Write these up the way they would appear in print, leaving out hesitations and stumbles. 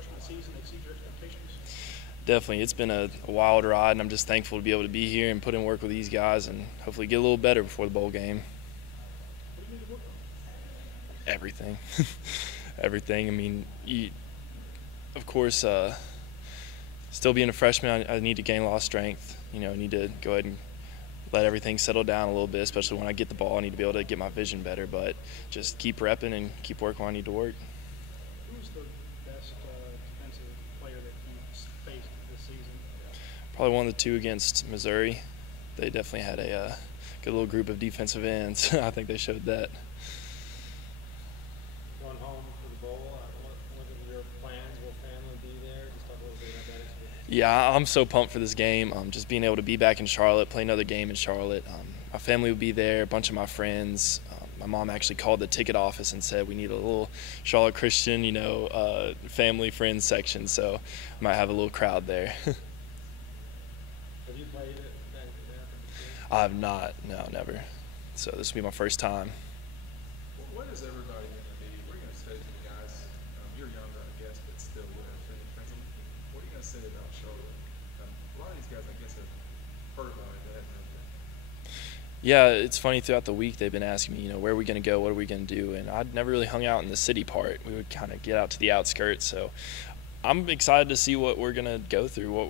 freshman season exceed your expectations? Definitely. It's been a wild ride, and I'm just thankful to be able to be here and put in work with these guys and hopefully get a little better before the bowl game. What do you need to work on? Everything. Everything. I mean, of course, still being a freshman, I need to gain a lot of strength. I need to go ahead and let everything settle down a little bit, especially when I get the ball. I need to be able to get my vision better, but just keep repping and keep working where I need to work. Who's the best defensive player that you've faced this season? Probably one of the two against Missouri. They definitely had a good little group of defensive ends. I think they showed that. Going home for the bowl, what are your plans? Will family be there? Just talk a little bit about that experience. Yeah, I'm so pumped for this game. Just being able to be back in Charlotte, play another game in Charlotte. My family will be there, a bunch of my friends. My mom actually called the ticket office and said we need a little Charlotte Christian, family friends section. So I might have a little crowd there. Have you played it? I have not, no, never. So this will be my first time. What is everybody going to be? What are you going to say to the guys? You're younger, I guess, but still what are you going to say about Charlotte? A lot of these guys, I guess, have heard about it. They haven't heard that. Yeah, it's funny, throughout the week they've been asking me, where are we going to go, what are we going to do? And I'd never really hung out in the city part. We would kind of get out to the outskirts. So I'm excited to see what we're going to go through, where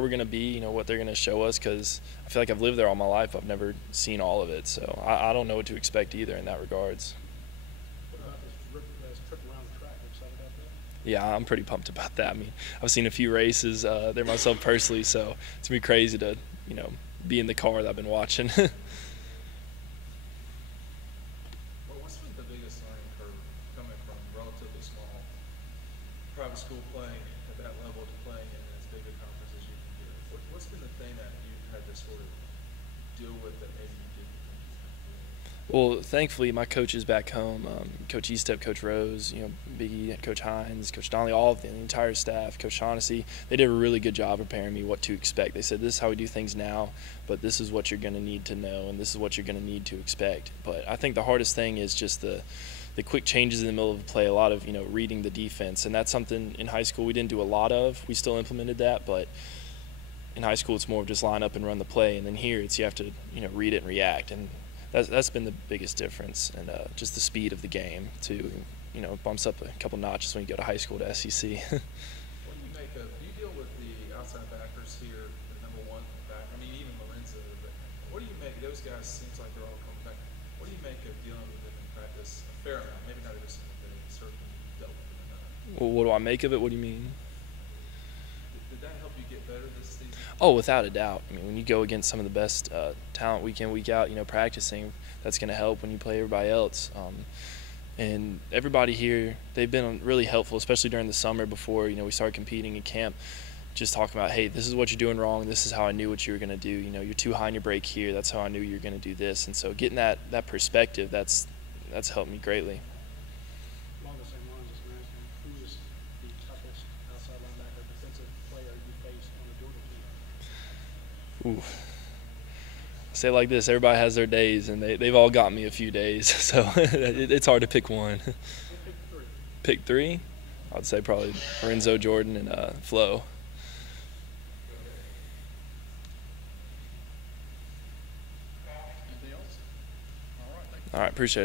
we're going to be, what they're going to show us, because I feel like I've lived there all my life. I've never seen all of it. So I don't know what to expect either in that regards. What about this trip around the track? Are you excited about that? Yeah, I'm pretty pumped about that. I mean, I've seen a few races there myself personally, so it's going to be crazy to, be in the car that I've been watching. Well, what's been the biggest learning curve coming from relatively small private school playing at that level to playing in as big a conference as you can get? What's been the thing that you've had to sort of deal with that maybe you didn't think you had to deal with? Well, thankfully, my coaches back home, Coach Estep, Coach Rose, Biggie, Coach Hines, Coach Donnelly, all of the entire staff, Coach Shaughnessy, they did a really good job preparing me what to expect. They said, this is how we do things now, but this is what you're going to need to know, and this is what you're going to need to expect. But I think the hardest thing is just the quick changes in the middle of the play, a lot of, reading the defense. And that's something in high school we didn't do a lot of. We still implemented that, but in high school it's more of just line up and run the play. And then here it's you have to, read it and react. And that's been the biggest difference, and just the speed of the game too. Bumps up a couple notches when you go to high school to SEC. What do you make of? Do you deal with the outside backers here, the number one back? I mean, even Lorenzo. But what do you make? Those guys seems like they're all coming back. What do you make of dealing with them in practice? A fair amount, maybe not every single day. Certainly dealt with them enough. Well, what do I make of it? What do you mean? Did that help you get better this season? Oh, without a doubt. I mean, when you go against some of the best talent week in, week out, practicing, that's going to help when you play everybody else. And everybody here, they've been really helpful, especially during the summer before, we started competing in camp. Just talking about, hey, this is what you're doing wrong. This is how I knew what you were going to do. You're too high in your break here. That's how I knew you were going to do this. And so getting that perspective, that's helped me greatly. Along the same lines, just asking, who is the toughest outside linebacker defensive player you faced on the Georgia team? Ooh. I say it like this, everybody has their days, and they've all got me a few days, so it's hard to pick one. Pick three. Pick three? I'd say probably Lorenzo, Jordan, and Flo. Anything else? All right, thank you. All right, appreciate it.